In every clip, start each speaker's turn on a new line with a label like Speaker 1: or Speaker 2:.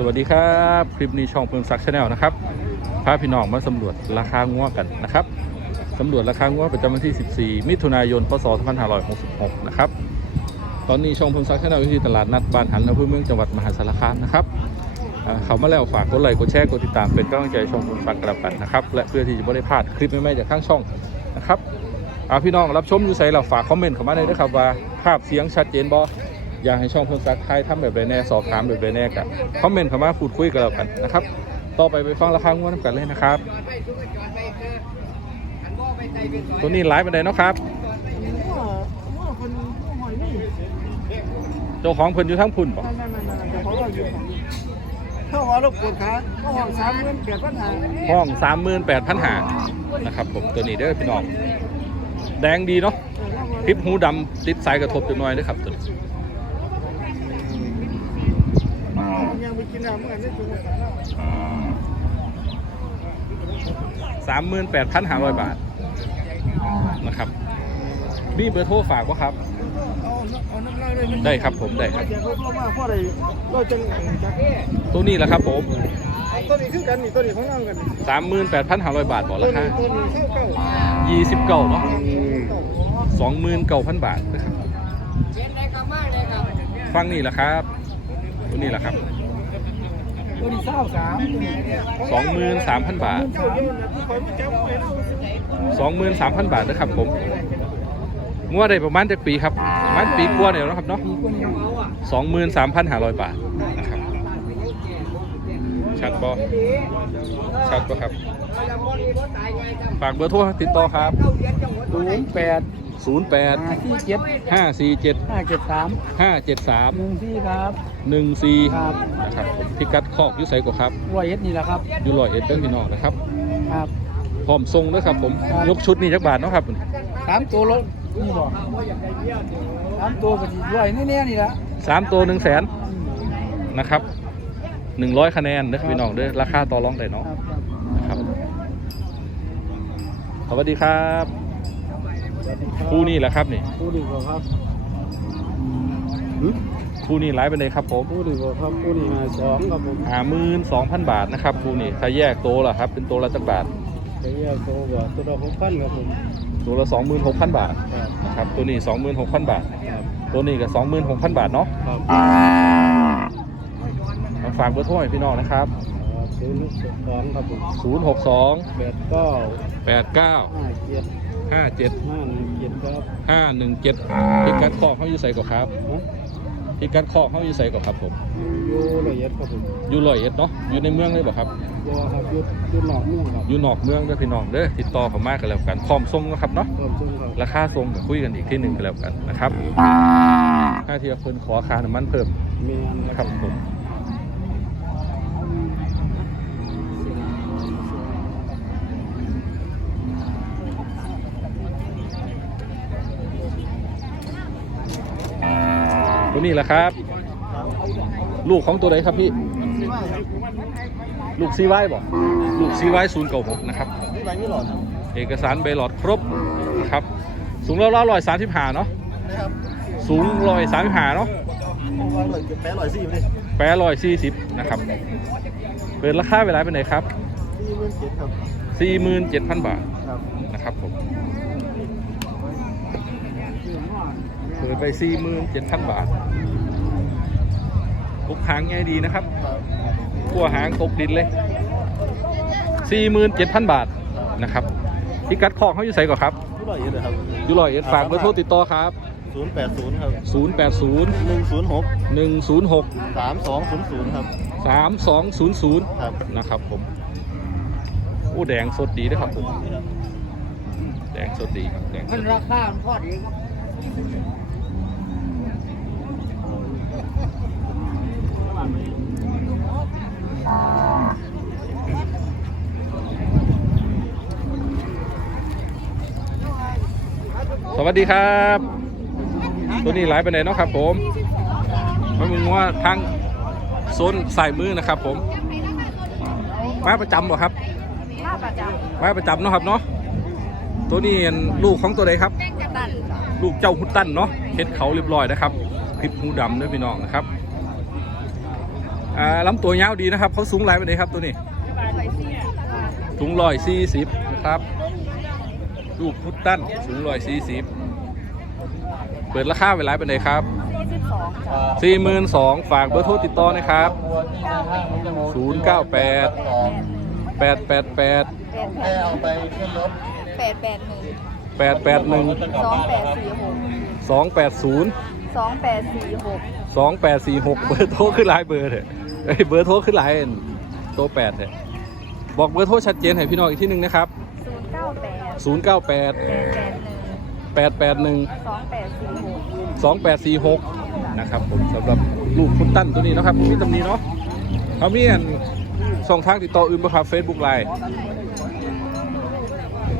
Speaker 1: สวัสดีครับ คลิปนี้ช่องเพิ่มซักชาแนลนะครับพาพี่น้องมาสำรวจราคางัวกันนะครับสำรวจราคางัวประจำวันที่ 14 มิถุนายน พศ 2566 นะครับ ตอนนี้ช่องเพิ่มซักชาแนลอยู่ที่ตลาดนัดบ้านหันอำเภอเมืองจังหวัดมหาสารคามนะครับเขามาแล้วฝากกดไลค์กดแชร์กดติดตามเป็นกำลังใจช่องเพิ่มซักกระปันนะครับและเพื่อที่จะไม่ได้พลาดคลิปใหม่ๆจากข้างช่องนะครับอ่าพี่น้องรับชมอยู่ใส่เราฝากคอมเมนต์เข้ามาเลยนะครับว่าภาพเสียงชัดเจนบ่ อยากให้ช่องเพิ่มซักไทยทำแบบไรแน่สอบถามแบบไรแน่กันคอมเมนต์เข้ามาพูดคุยกันแล้วกันนะครับต่อไปไปฟังราคางวดน้ำกันเลยนะครับ ตัวนี้ไลฟ์บันไดเนาะครับเจ้าของเพิ่นอยู่ทั้งพุ่นบอก
Speaker 2: นั่นนั่นนั่นนั่นจะเขาว่าอยู่เขาว่ารบกวนขาห้องสามเงินเปลี่ยนหา
Speaker 1: ห้องสามหมื่นแปดพันหานะครับ ผมตัวนี้เด้อพี่น้อง แดงดีเนาะคลิปหูดำติดสายกระทบจังหน่อยนะครับตัวนี้
Speaker 2: ยัง ไปกินน้ำเหมือนไม่ถูก
Speaker 1: สามหมื่นแปดพันห้าร้อยบาทนะครับมีเบอร์โทรฝากวะครับ
Speaker 2: เอาเอาน้ำลายเลย
Speaker 1: ได้ครับผมได้ครับ
Speaker 2: เดี๋ยวเขาโทรมาเพราะอะไรเราจังจาก
Speaker 1: ตัวนี้แหละครับผม
Speaker 2: ตัวนี้คือกันนี่ตัวนี้ของเรากัน
Speaker 1: สามหมื่นแปดพันห้าร้อยบาทบอก
Speaker 2: ตัว
Speaker 1: ราคา
Speaker 2: นี้ตัวนี้เข้าเก้า
Speaker 1: ยี่สิบเก้าเนาะสองหมื่นเก้าพันบาทนะครับฟังนี่แหละครับตัวนี้แหละครับ
Speaker 2: ตัวนี้เศร้าสาม
Speaker 1: สองหมื่นสามพันบาท
Speaker 2: เจ้าเดียวนะผู้คอยไม่เจ้าไม่เอา
Speaker 1: สองหมื่นสามพันบาทนะครับผมงวดได้ประมาณจะปีครับประมาณปีกว่าเนี่ยนะครับเนาะสองหมื่นสามพันห้าร้อยบาทนะครับชัดบอชัดปะครับ ฝากเบอร์โทรติดต่อครับศูนย์แปด
Speaker 2: ห้าสี่เจ็ด
Speaker 1: ห้าสี่เจ็ด
Speaker 2: ห้าเจ็ดสาม
Speaker 1: ห้าเจ็ดสาม
Speaker 2: หนึ่งที่ครับ
Speaker 1: หนึ่งสี่
Speaker 2: ครับ
Speaker 1: นะครับผมพิกัดคอกอยุไสกว่าครับ
Speaker 2: ร้อยเอ็ดนี่แหละครับ
Speaker 1: อยู่ลอยเอ็ดเด้อพี่น้องนะครับ
Speaker 2: ครับ
Speaker 1: พร้อมทรงด้วยครับผม
Speaker 2: ครับ
Speaker 1: ยกชุดนี่จักบาทเนาะครับ
Speaker 2: สามตัวรถนี่บอกสามตัวก็สิร้อยแน่ๆนี่ละ
Speaker 1: สามตัวหนึ่งแสนนะครับหนึ่งร้อยคะแนนเด้อพี่น้องเด้อราคาต่อรองได้เนาะ
Speaker 2: ครับครับ
Speaker 1: นะครับสวัสดีครับ คู่นี่แหละครับนี่
Speaker 2: ผู้ดีกว่าครับ
Speaker 1: คู่นี่ไลฟ์ไปเลยครับผม
Speaker 2: ผู้ดีกว่าครับผู้ดีมาสองครับผม
Speaker 1: หาหมื่นสองพันบาทนะครับคู่นี่ถ้าแยกโตวละครับ เป็นตัวละจักบาท
Speaker 2: เดี๋ยวโตกว่าตัวละหกพันครับผม
Speaker 1: ตัวละสองหมื่นหกพันบาท
Speaker 2: ครับ
Speaker 1: นะครับตัวนี้สองหมื่นหกพันบาท
Speaker 2: ครับ
Speaker 1: ตัวนี้ก็สองหมื่นหกพันบาทเนาะ
Speaker 2: ครับ
Speaker 1: มาฝากเบอร์โทรให้พี่น้องนะครับ
Speaker 2: ศูนย์สองครับผม
Speaker 1: ศูนย์หกสอง
Speaker 2: แปดเก้า
Speaker 1: แปดเก้า
Speaker 2: ห้าเจ็ด
Speaker 1: ห้าเจ็ด
Speaker 2: ห้าหนึ่งเจ็ดครับ
Speaker 1: ห้าหนึ่งเจ็ดพิกัดคอกเขาอยู่ใส่ก่อครับ
Speaker 2: ฮะ
Speaker 1: พิกัดคอกเขาอยู่ใส่ก่อครับผม
Speaker 2: อยู่ละเอียดครับผม
Speaker 1: อยู่ลอยเอ็ดเนาะอยู่ในเมืองเลยบ่ครับ
Speaker 2: บัวครับอยู่อยู่หนองมุ่งครับ
Speaker 1: อยู่นอกเมืองเด้อพี่น้องเด้อติดต่อเขามากันแล้วกันพร้อมส่งนะครับเนาะ
Speaker 2: เพิ่มขึ้นครับ
Speaker 1: ราคาส่งก็คุยกันอีกที่หนึ่งกันแล้วกันนะครับถ้าที่เพิ่นขอค่าน้ำมันเพิ่ม
Speaker 2: เมียน
Speaker 1: ครับผม ตัวนี้แหละครับ ลูกของตัวไหนครับพี่ ลูกซีไว้บอกลูกซีไว้ศูนย์เก้าหกนะครับ
Speaker 2: ที่ไรนี่หรอครับ
Speaker 1: เอกสารใบหลอดครบนะครับ สูงแล้วร้อยสามสิบห้าเนาะ
Speaker 2: นะครับ
Speaker 1: สูงร้อยสามสิบห้าเนาะ
Speaker 2: วางเลยแปะร้อยสี่เลย
Speaker 1: แปดร้อยสี่สิบนะครับเปิดราคาเวลาเป็นไหนครับ
Speaker 2: สี่หมื่นเจ็ดครับ
Speaker 1: สี่หมื่นเจ็ดพันบาท
Speaker 2: ครับ
Speaker 1: นะครับผม เปิดไปสี่หมื่นเจ็ดพันบาททุกหางไงดีนะครับขั้วหางตกดินเลยสี่หมื่นเจ็ดพันบาทนะครับพิกัดของเขาอยู่ใส่ก่อนครับ
Speaker 2: ที่ร้อยเอ็ดครับ
Speaker 1: อยู่ร้อยเอ็ดฝากเบอร์โทรติดต่อครับ
Speaker 2: ศูนย์แปดศูนย์ครับ
Speaker 1: ศูนย์แปดศูนย์
Speaker 2: หนึ่งศูนย์หก
Speaker 1: หนึ่งศูนย์หก
Speaker 2: สามสองศูนย์ศูนย์ครับ
Speaker 1: สามสองศูนย์ศูนย์
Speaker 2: ครับ
Speaker 1: นะครับผมโอ้แดงสดดีนะครับผมแดงสดดีครับแดงส
Speaker 2: มัน
Speaker 1: ด
Speaker 2: ราคามันพอดีครับ
Speaker 1: วัสดีครับ ตัวนี้ไลไปไหนเนาะครับ ผมมามึงว่าทางโซนสายมือนะครับ ผมมาประจำบ่ครับ
Speaker 3: มาประจ
Speaker 1: มาประจำเนาะครับเนาะตัวนี้ลูกของตัวใดครับ ลูกเจ้าฮุตตันเนาะเฮ็ดเขาเรียบร้อยนะครับคลิปหูดำด้วยพี่น้องนะครับอ่าลำตัวยาวดีนะครับเขาสูงหลายไปเลยครับตัวนี้สูงร้อยสี่สิบครับ ลูกพุตตันสูงร้อยสี่สิบเปิดราคาไว้หลายไปเลยครับ
Speaker 3: สิบสองจ้ะ
Speaker 1: สี่หมื่นสองฝากเบอร์โทรติดต่อนะครับศูนย์เก้าแปดแปดแปดแปด
Speaker 3: แปดแปดแปดแปดหนึ่ง
Speaker 1: แปดแปดหนึ่ง
Speaker 3: สองแปดสี่หก
Speaker 1: สองแปดศูนย์
Speaker 3: สองแปดสี่หก
Speaker 1: สองแปดสี่หกเบอร์โทรขึ้นหลายเบอร์เถอะเอ้ยเบอร์โทรขึ้นหลายอันโตแปดเถอะบอกเบอร์โทรชัดเจนให้พี่น้องอีกที่หนึ่งนะครับ
Speaker 3: ศูนย์ เก้าแปด
Speaker 1: ศูนย์เก้าแปด
Speaker 3: แปดแปดหนึ่ง
Speaker 1: แปดแปดหนึ่ง
Speaker 3: สองแปดสี่หก
Speaker 1: สองแปดสี่หกนะครับผมสำหรับลูกคุณตั้นตัวนี้นะครับมีตำหนี้เนาะเขามีอันช่องทางติดต่ออื่นบ่ครับเฟซบุ๊กไลน์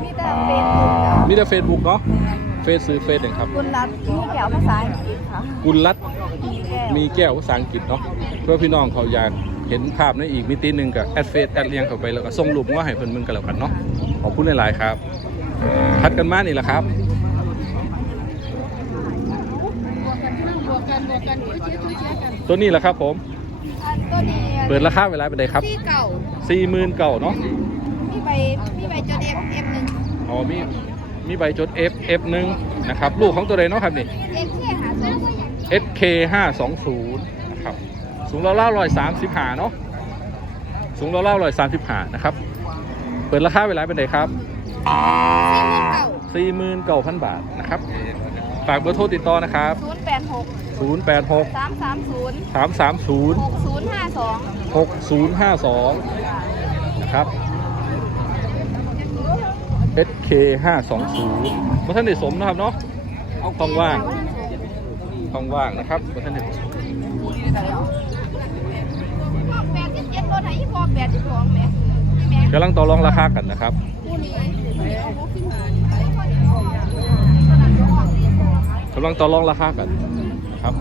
Speaker 3: มีแต่เฟซบุ๊กจ้ะ
Speaker 1: มีแต่เฟซบุ๊กเนาะเฟซซื้อเฟซเองครับ
Speaker 3: คุณรัฐมีแก้วภาษาอังกฤษค่ะ
Speaker 1: กุลรัตน์
Speaker 3: มีแก้ว
Speaker 1: มีแก้วภาษาอังกฤษเนาะเพื่อพี่น้องเขาอยากเห็นภาพในอีกมิติหนึ่งกับแอดเฟซแอดเลียงเข้าไปแล้วก็ส่งรูปว่าให้เพิ่นมึงกันแล้วกันเนาะ ขอบคุณหลาย ๆ ครับทัดกันมานี่แหละครับตัวนี้แหละครับผม
Speaker 3: อันตัวนี้
Speaker 1: เปิดราคาเวลาเป็นไดครับ
Speaker 3: ที่เก่า
Speaker 1: สี่หมื่นเก่าเนาะ
Speaker 3: มีใบ มีใบจดเอฟเอฟหนึ่ง
Speaker 1: อ๋อ มี มีใบจด F F หนึ่งนะครับ ลูกของตัวใดเนาะครับนี่
Speaker 3: เอฟแค่หาซื้อ
Speaker 1: SK 520นะครับ สูงเล่าๆร้อยสามสิบหาเนาะ สูงเล่าๆร้อยสามสิบหานะครับ เปิดราคาเวลาเป็นไดครับ
Speaker 3: สี่หมื่นเก่า
Speaker 1: สี่หมื่นเก้าพันบาทนะครับฝากเบอร์โทรติดต่อนะครับ
Speaker 3: ศูนย์แปดหก
Speaker 1: ศูนย์แปดหก
Speaker 3: สามสามศูนย์
Speaker 1: สามสามศูนย์
Speaker 3: หกศูนย์ห้าสอง
Speaker 1: หกศูนย์ห้าสองนะครับ SK 520มาท่านได้สมนะครับเนาะต้องว่างต้องว่างนะครับมาท่านได้
Speaker 3: แปดสิบเจ็ดตัวไหนพอแปดสิบสองแม่แม่
Speaker 1: กำลังต่อรองราคากันนะครับ
Speaker 3: กำ
Speaker 1: ลังต่อรองราคากันนะครับ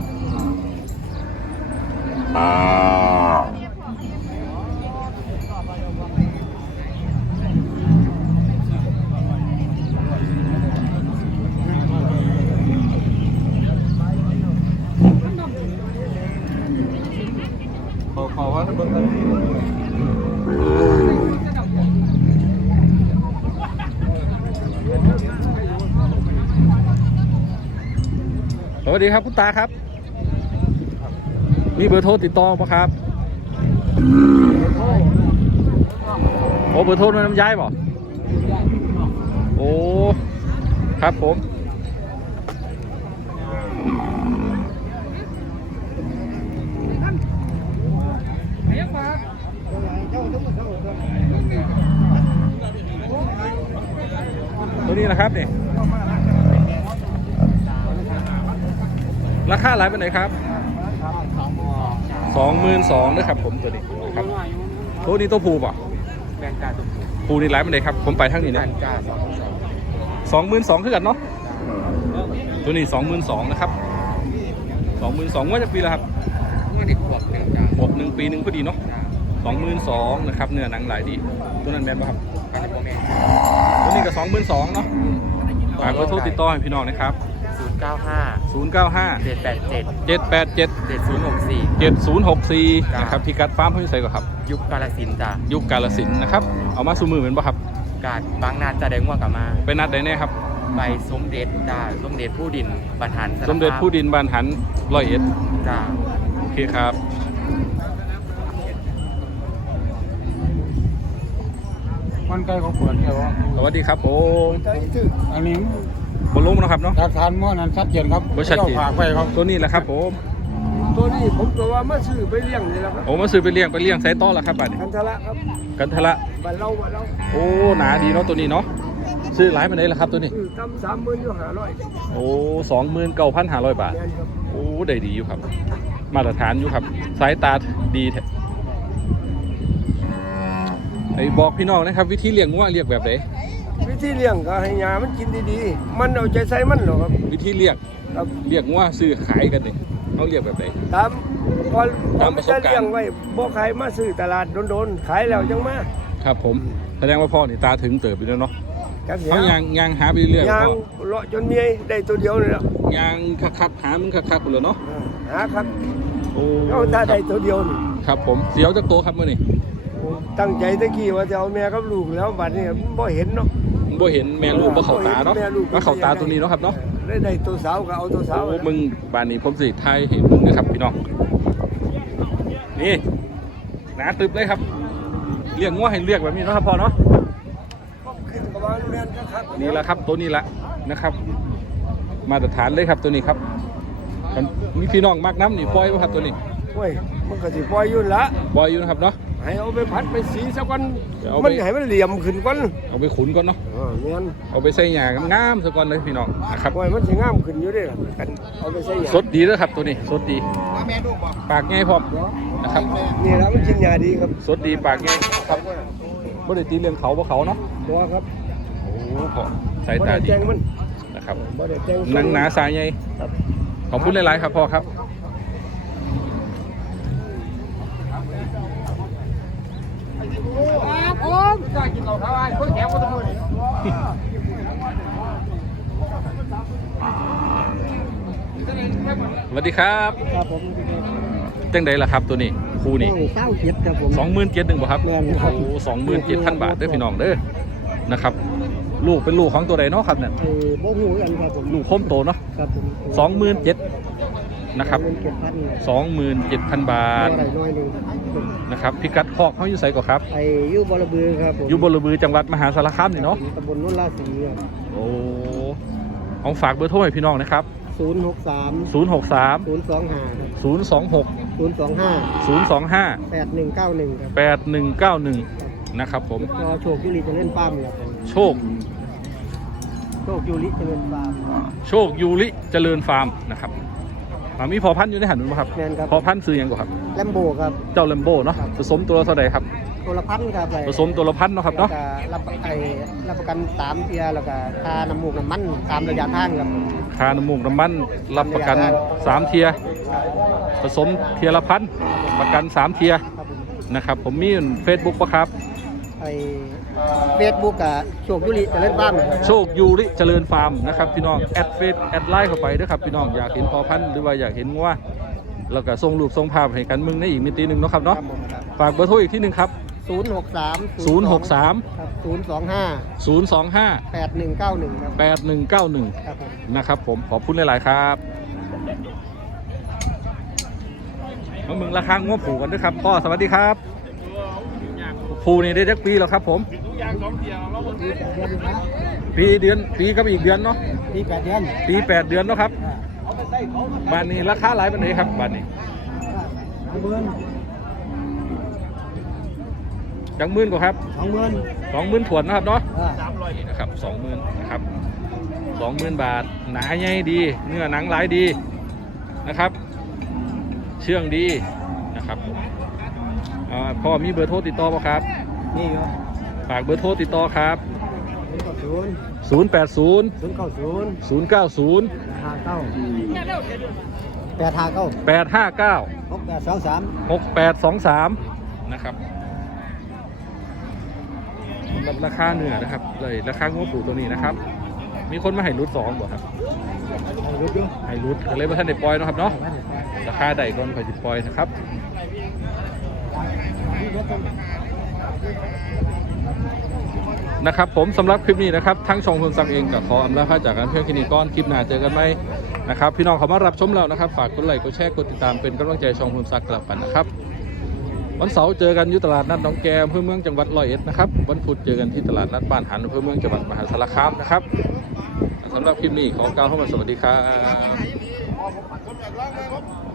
Speaker 1: ขอขอว่าเบิ่งกัน วัสดีครับคุณตาครับ มีเบอร์โทรติดต่อปะครับโอ้เบอร์โทรมันน้ำย้ายบ่โอ้ครับผมตัวนี้นะครับเนี่ย ราคาหลายเป็นไหนครับสองหมื่นสองนะครับผมตัวนี้นะครับตัวนี้ตัวผูป่ะ
Speaker 2: แบงการ
Speaker 1: ผูนี่หลายเป็นไหนครับ ผมไปทางนี้
Speaker 2: แบ
Speaker 1: นะ
Speaker 2: งการสองสอง
Speaker 1: สองหมื่นสองคือกันเนาะตัวนี้สองหมื่นสองนะครับสองหมื่นสองว่าจะปีละครับ
Speaker 2: เมื่อเด็กขวบหนึ่งจ้า
Speaker 1: บวกหนึ่งปีหนึ่งพอดีเนาะสองหมื่นสองนะครับเนื้อหนังหลายดีตัวนั้นแมนป่ะครับ
Speaker 2: การที่พ่อแม่
Speaker 1: ตัวนี้ก็สองหมื่นสองเนาะฝากเบอร์โทรติดต่อให้พี่น้องนะครับ
Speaker 2: ศูนย์เก้าห้า
Speaker 1: ศูนย์เก้าห้า
Speaker 2: เจ็ดแปดเจ็ด
Speaker 1: เจ็ดแปดเจ็ด
Speaker 2: เจ็ดศูนย์หกสี่
Speaker 1: เจ็ดศูนย์หกสี่
Speaker 2: จ้าน
Speaker 1: นะครับพิกัดฟาร์มเพื่อใส่ก่อนครับ
Speaker 2: ยุคกาลสินธุ์จ้า
Speaker 1: ยุคกาลสินธุ์นะครับ เอามาสู้มือเหมือนป่ะครับ
Speaker 2: กาดบางนาจะได้ง่วงกลับมา
Speaker 1: ไปนัดได้แน่ครับ
Speaker 2: ไปสมเด็จจ้าสมเด็จผู้ดินบรรหารสาร
Speaker 1: สมเด็จผู้ดินบานหันร้อยเอ็ด
Speaker 2: จ้า
Speaker 1: โอเคครับ
Speaker 4: มันไกลของเปิดเนี่ยวะ
Speaker 1: สวัสดีครับผม
Speaker 4: อันนี้
Speaker 1: บนลงนะครับเนาะ
Speaker 4: หลักฐานมั่วนั้นชัดเจนครับ
Speaker 1: บ่ชัดเจน
Speaker 4: จ้าฝากไว้ครับ
Speaker 1: ตัวนี้แหละครับผม
Speaker 2: ตัวนี้ผมตัวว่ามาซื้อไปเลี้ยงนี่แหละครับ
Speaker 1: โอ้มาซื้อไปเลี้ยงไปเลี้ยงไซต้อแล้วครับบัดนี้
Speaker 2: คันทละครับ
Speaker 1: กันทะละ
Speaker 2: บ้านเราบ้านเรา
Speaker 1: โอ้หนาดีเนาะตัวนี้เนาะซื้อหลายมาได้แล้วครับตัวนี้
Speaker 2: ซื้อตำสามหมื่นอยู่ห้าร้อย
Speaker 1: โอ้สองหมื่นเก้าพันห้าร้อยบาท
Speaker 2: แม่นครับ
Speaker 1: โอ้ได้ดีอยู่ครับ มาตรฐานอยู่ครับสายตาดีแท้ไอ้บอกพี่น้องนะครับ วิธีเลี้ยงงัวเลี้ยงแบบไหน
Speaker 2: วิธีเลี้ยงก็ให้ยามันกินดีๆ มันเอาใจใส่มันหรอกครับ
Speaker 1: วิธีเลี้ยง
Speaker 2: ครับ
Speaker 1: เลี้ยงงัวซื้อขายกันเนี่ยเขาเลี้ยงแบบไหน
Speaker 2: ตามพอ
Speaker 1: ตามประสบการณ์
Speaker 2: จะเลี้ยงไว้บ่ขายมาซื้อตลาดโดนๆขายแล้วจังมา
Speaker 1: ครับผมแสดงว่าพ่อนี่ตาถึงเติบไปแล้วเนาะ
Speaker 2: จักเสีย
Speaker 1: เขายางยางหาไปเรื่อยๆ
Speaker 2: ยาง
Speaker 1: พ่อ
Speaker 2: เลาะจนเมียได้ตัวเดียวนี่แหละ
Speaker 1: ยางคักๆหามึงคักๆหมดเลยเนาะ
Speaker 2: หาครับ
Speaker 1: โอ้
Speaker 2: เอาถ้าได้ตัวเดียวนี่
Speaker 1: ครับผมเสียวจากโตครับมื่อนี้
Speaker 2: ตั้งใจตะกี้ว่าจะเอาแม่กับลูกแล้วบัดนี้บ่เห็นเนาะ
Speaker 1: บ่เห็นแม่ลูกบ่เข้าตาเนาะ
Speaker 2: แม่ลูก
Speaker 1: มาเข้าตาตัวนี้เนาะครับเนาะ
Speaker 2: ได้ได้ตัวสาวก็เอาตัวสาว
Speaker 1: โอ้มึงบ้านนี้ผมสิทายเห็นมึงนะครับพี่น้องนี่หนาตึบเลยครับเรียกงัวให้เรียกแบบนี้เนาะครับพ่อเนาะ
Speaker 2: ขึ้นกับว่าแม่นคักๆ
Speaker 1: นี่แหละครับตัวนี้ละนะครับ มาตรฐานเลยครับตัวนี้ครับมันมีพี่น้องมากน้ำนี่ปล่อยบ่ครับตัวนี้
Speaker 2: โอ้ยมันก็สิปล่อยอยู่ละ
Speaker 1: ปล่อยอยู่นะครับเนาะ
Speaker 2: ให้เอาไปพัดไปสีสักวัน
Speaker 1: เดี๋ยวเอาไป
Speaker 2: มันให้มันเหลี่ยมขึ้นก่อน
Speaker 1: เอาไปขุนก่อนเนาะ
Speaker 2: เออแม่น
Speaker 1: เอาไปใส่หญ้างามๆซะก่อนเลยพี่น้องนะครับ
Speaker 2: โอ้ยมันสิงามขึ้นอยู่เด้ล่ะกันเอาไปใส่หยา
Speaker 1: สดดีเลยครับตัวนี้สดดี ปากง่ายพร้อมนะครับ
Speaker 2: นี่ละมันกินยาดีครับ
Speaker 1: สดดีปากง่ายครับบ่ได้ตีเรื่องเขาบ่เขาเนาะ
Speaker 2: บัวครับ
Speaker 1: โอ้พอสายตาดี
Speaker 2: บ่ไแจ้งมัน
Speaker 1: นะครับ
Speaker 2: บ่ได้แจ้ง
Speaker 1: หนังหนาสายใหญ่
Speaker 2: ครับ
Speaker 1: ขอบคุณหลายๆครับพ่อครับ
Speaker 2: โอ้ยจะกินเหล้าเข้าไอ้เพิ่นแถวบ่ต้องเลย
Speaker 1: สวัสดีครับ
Speaker 2: ครับผม
Speaker 1: จังใดล่ะครับตัวนี้คู่นี้
Speaker 2: เศร้าเจ็ดครับผม
Speaker 1: สองหมื่นเจ็ดหนึ่งบ่ครับ
Speaker 2: แม่นครับ
Speaker 1: โอ้สองหมื่นเจ็ดพันบาทเด้อพี่น้องเด้อนะครับ ลูกเป็นลูกของตัวใดเนาะครับเนี่ย
Speaker 2: เออบ่ฮู้กันครับผม
Speaker 1: ลูกโคมโตเนาะ
Speaker 2: ครับผม
Speaker 1: สองหมื่นเจ็ด นะครับ
Speaker 2: เงินเก็บพัน
Speaker 1: สองหมื่นเจ็ดพันบาท
Speaker 2: อะไรน้อยหนึง
Speaker 1: นะครับพิกัดคอกเขาอยู่ไสก่อนครับ
Speaker 2: ไอ้อยู่บรบือครับผม
Speaker 1: อยู่บรบือจังหวัดมหาสารคามนี่เนาะ
Speaker 2: ตำบลนุ่นราศีครับ
Speaker 1: โอ้เอาฝากเบอร์โทรให้พี่น้องนะครับ
Speaker 2: ศูนย์หกสาม
Speaker 1: ศูนย์หกสาม
Speaker 2: ศูนย์สองห้า
Speaker 1: ศูนย์สองหก
Speaker 2: ศูนย์สองห้า
Speaker 1: ศูนย์สองห้า
Speaker 2: แปดหนึ่งเก้าหนึ่งครับ
Speaker 1: แปดหนึ่งเก้าหนึ่งนะครับผม
Speaker 2: รอโชคยูริจะเล่นปั้มครับผม
Speaker 1: โชค
Speaker 2: โชคยูริจะเล่นปั้ม
Speaker 1: โชคยูริเจริญฟาร์มนะครับ อ่ามีพอพันธุ์อยู่ในหันนู้นไหมครับ
Speaker 2: แมนครับ
Speaker 1: พอพันธุ์ซื้อหยังก่อนครับ
Speaker 2: แลมโบครับ
Speaker 1: เจ้าเลมโบ้เนาะผสมตัวละเท่าไหร่ครับ
Speaker 2: ตัวละพันครับไป
Speaker 1: ผสมตัวละพันเนาะครับเนาะ
Speaker 2: แล้วก็รับไอ้รับประกันสามเทียแล้วก็ค่าน้ำมูกน้ำมันตามระยะทางครับ
Speaker 1: ค่าน้ำมูกน้ำมันรับประกันสามเทีย ผสมเทียละพันประกันสามเทีย
Speaker 2: ครับผม
Speaker 1: นะครับ ผมมีเฟซบุ๊กปะครับ
Speaker 2: ไอ้ เฟซบุ๊กอะโชคยูริจะเล่นปั้มครับ
Speaker 1: โชคยูริเจริญฟาร์มนะครับพี่น้องแอดเฟซแอดไลน์เข้าไปด้วยครับพี่น้องอยากเห็นพอพันธุ์หรือว่าอยากเห็นว่าแล้วก็ส่งรูปส่งภาพให้กันมึงในอีกมิติหนึ่งเนาะครับเนาะ
Speaker 2: ผมครับ
Speaker 1: ฝากเบอร์โทรอีกที่หนึ่งครับ
Speaker 2: ศูนย์หกสาม
Speaker 1: 063
Speaker 2: ครับศูนย์สองห้า
Speaker 1: 025
Speaker 2: แปดหนึ่งเก้าหนึ่งครับ
Speaker 1: 8191
Speaker 2: ครับผม
Speaker 1: นะครับผมขอบคุณหลาย ๆ ครับมาเมืองราคางวผูกันด้วยครับพ่อสวัสดีครับ ผูนี่ได้จักปีแล้วครับ ผมปีเดือนปีกับอีกเดือนเนาะ
Speaker 2: ปีแปดเดือน
Speaker 1: ปีแปดเดือนเนาะครับบ้านนี้ราคาหลายปานไหนครับบ้านนี้
Speaker 2: เบิ้ล
Speaker 1: จังหมื่นกว่าครับ
Speaker 2: สองหมื่น
Speaker 1: สองหมื่นถวนนะครับเนาะ
Speaker 2: อ่า
Speaker 1: นี่นะครับสองหมื่นนะครับสองหมื่นบาทหนาใหญ่ดีเนื้อหนังหลายดีนะครับ เชื่องดีนะครับผมอ่า พ่อมีเบอร์โทรติดต่อป่ะครับ
Speaker 2: นี่ครับ
Speaker 1: ฝากเบอร์โทรติดต่อครับ
Speaker 2: ศูนย์เก้าศูนย์
Speaker 1: 080
Speaker 2: ศูนย์เก้าศูนย์
Speaker 1: 090
Speaker 2: ห้าเก้าแปดห้าเก้า
Speaker 1: 859
Speaker 2: หกแปดสองสาม
Speaker 1: 6823นะครับสำหรับราคาเนื้อนะครับ เลยราคางบปลูกตัวนี้นะครับ มีคนมาให้รุดสองบ่ครับ
Speaker 2: รถอยู่
Speaker 1: ให้รุดก็เลยมาท่านได้ปล่อยเนาะครับเนาะราคาใดก่อนค่อยสิปล่อยนะครับ นะครับผมสำหรับคลิปนี้นะครับทั้งชองเพิ่มซักเองกับขออำลาพาจากการเพื่อนคลินิกก้อนคลิปหน้าเจอกันไหมนะครับพี่น้องเขามารับชมแล้วนะครับฝากกดไลค์กดแชร์กดติดตามเป็นกำลังใจชองเพิ่มซักกลับกันนะครับวันเสาร์เจอกันอยู่ตลาดนัดหนองแกอำเภอเมืองจังหวัดร้อยเอ็ดนะครับวันพุธเจอกันที่ตลาดนัดบ้านหันอำเภอเมืองจังหวัดมหาสารคามนะครับสำหรับคลิปนี้ขอกล่าวเข้ามาสวัสดีครับ